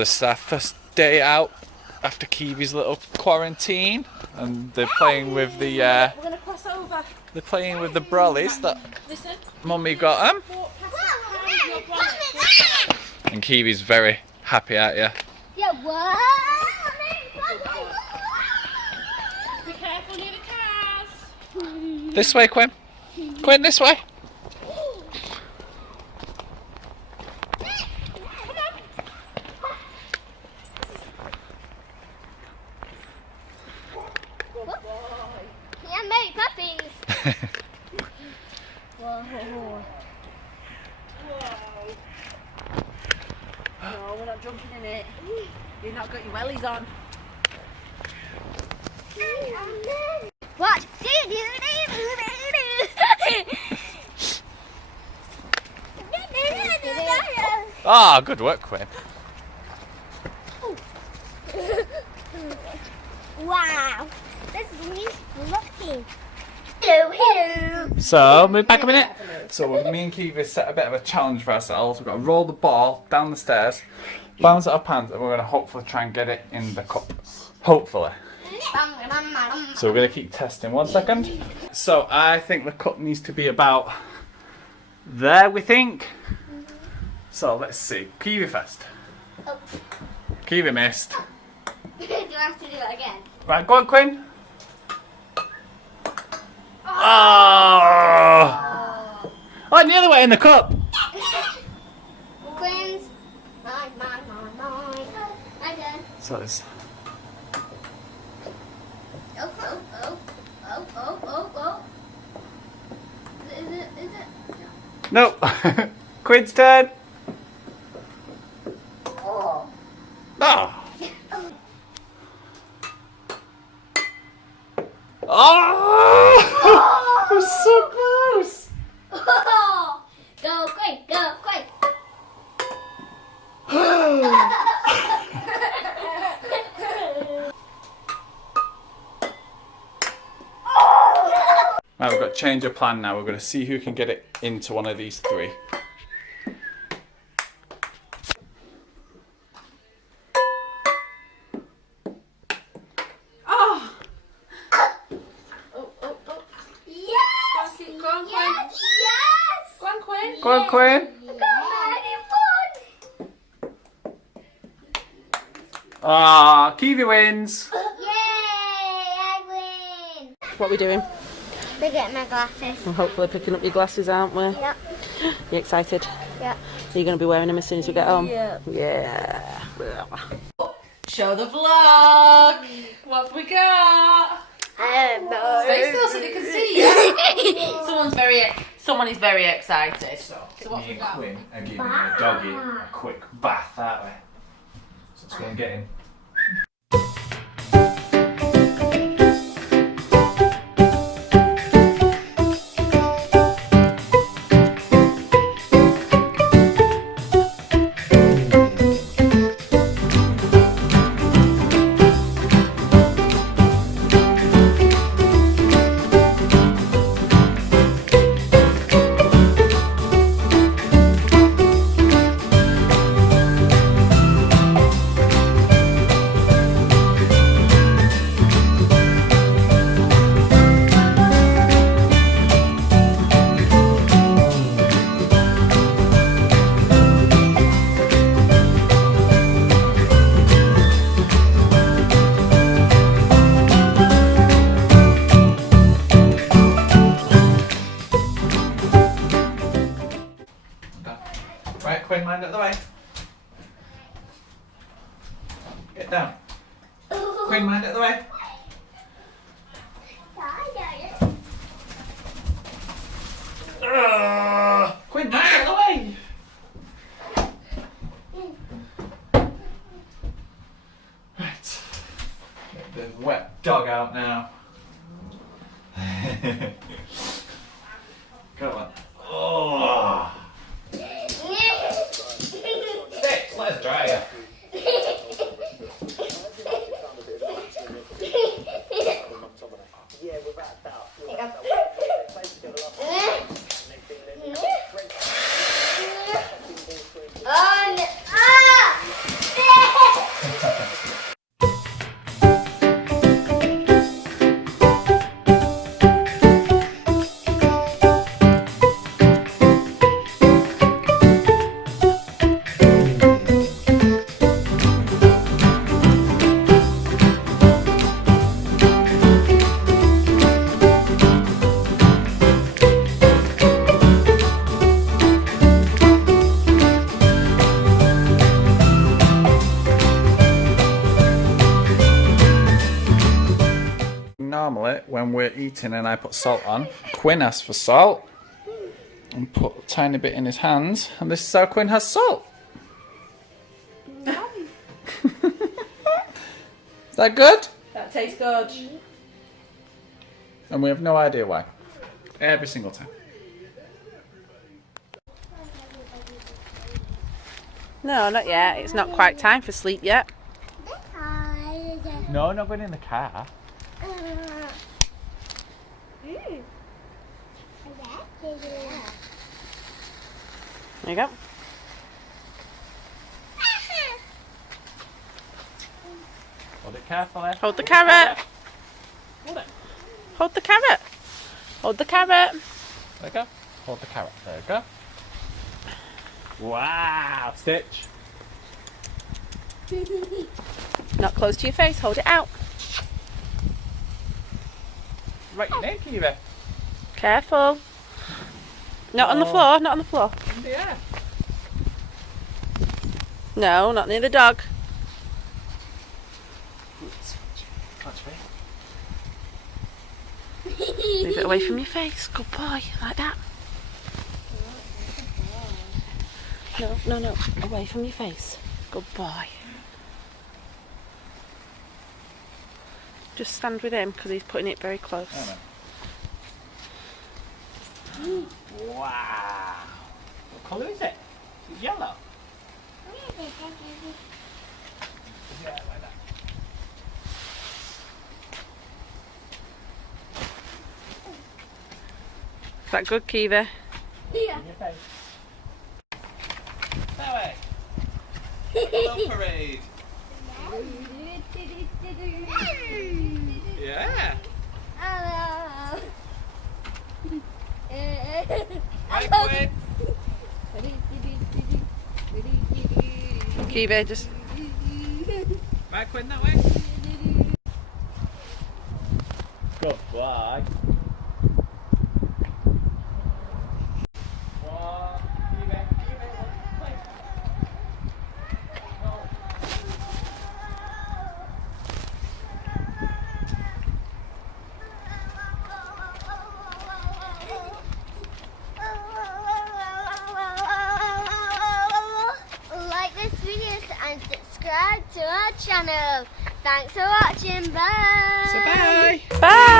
So this is our first day out after Keavy's little quarantine, and they're playing with the We're gonna cross over. they're playing with the brollies that Mummy got them. And Keavy's very happy at you. Yeah, what? Be careful near the cars. This way, Quinn. Quinn, this way. Yeah, Mary Poppins. Whoa. No, we're not jumping in it. You've not got your wellies on. Watch. Ah, good work, Quinn. Wow. This is really looking. Hello. So, move back a minute. So, me and Keavy set a bit of a challenge for ourselves. We've got to roll the ball down the stairs, bounce it off hands, and we're going to hopefully try and get it in the cup. Hopefully. So, we're going to keep testing. 1 second. So, I think the cup needs to be about there, we think. So, let's see. Keavy first. Oh. Keavy missed. Do I have to do it again? Right, go on, Quinn. Oh! Oh, the other way in the cup. Quinn's. Mine. My turn. So it's. Oh. Is it? No. Quinn's turn. Oh. Oh. Oh! It was so close. Oh. Go quick. Right, we've got to change of plan now. We're going to see who can get it into one of these three. Oh! Yes! Go on, Quinn. Yes! Go on, Quinn. Go on, Quinn. Ah, Keavy wins. Yay! I win! What are we doing? They get my glasses. We're hopefully picking up your glasses, aren't we? Yep. You excited? Yep. Are you going to be wearing them as soon as we get home? Yeah. Show the vlog. What have we got? I don't know. Stay still so they can see you. Someone is very excited. So what have we got? Quinn are giving the doggy a quick bath, aren't we? So let's go and get him. Right, Quinn, mind out the way. Get down. Quinn, mind out the way. Quinn, mind out the way. Right. Get the wet dog out now. Come on. Oh. Six, let's dry you. Yeah, without doubt. we're eating and I put salt on. Quinn asked for salt and put a tiny bit in his hands, and this is how Quinn has salt. Is that good? That tastes good. And we have no idea why. Every single time. No, not yet. It's not quite time for sleep yet. No, not going in the car. There you go. Hold it carefully. Hold the carrot. Hold it. Hold the carrot. Hold the carrot. There you go. Hold the carrot. There you go. Wow, Stitch. Not close to your face. Hold it out. Right, your name, Keavy. Careful. Not on the floor. Not on the floor. Yeah. No, not near the dog. Move it away from your face. Good boy. Like that. No, no, no. Away from your face. Good boy. Just stand with him because he's putting it very close. Wow. What colour is it? Is it yellow? Yeah, like that. Is that good, Keavy? Yeah. In your face. That way. Hello, parade. Yeah. Hello. Right, Quinn. Keavy, just... Right, Quinn, that way. Good boy. Like this video and subscribe to our channel. Thanks for watching. Bye. So bye. Bye!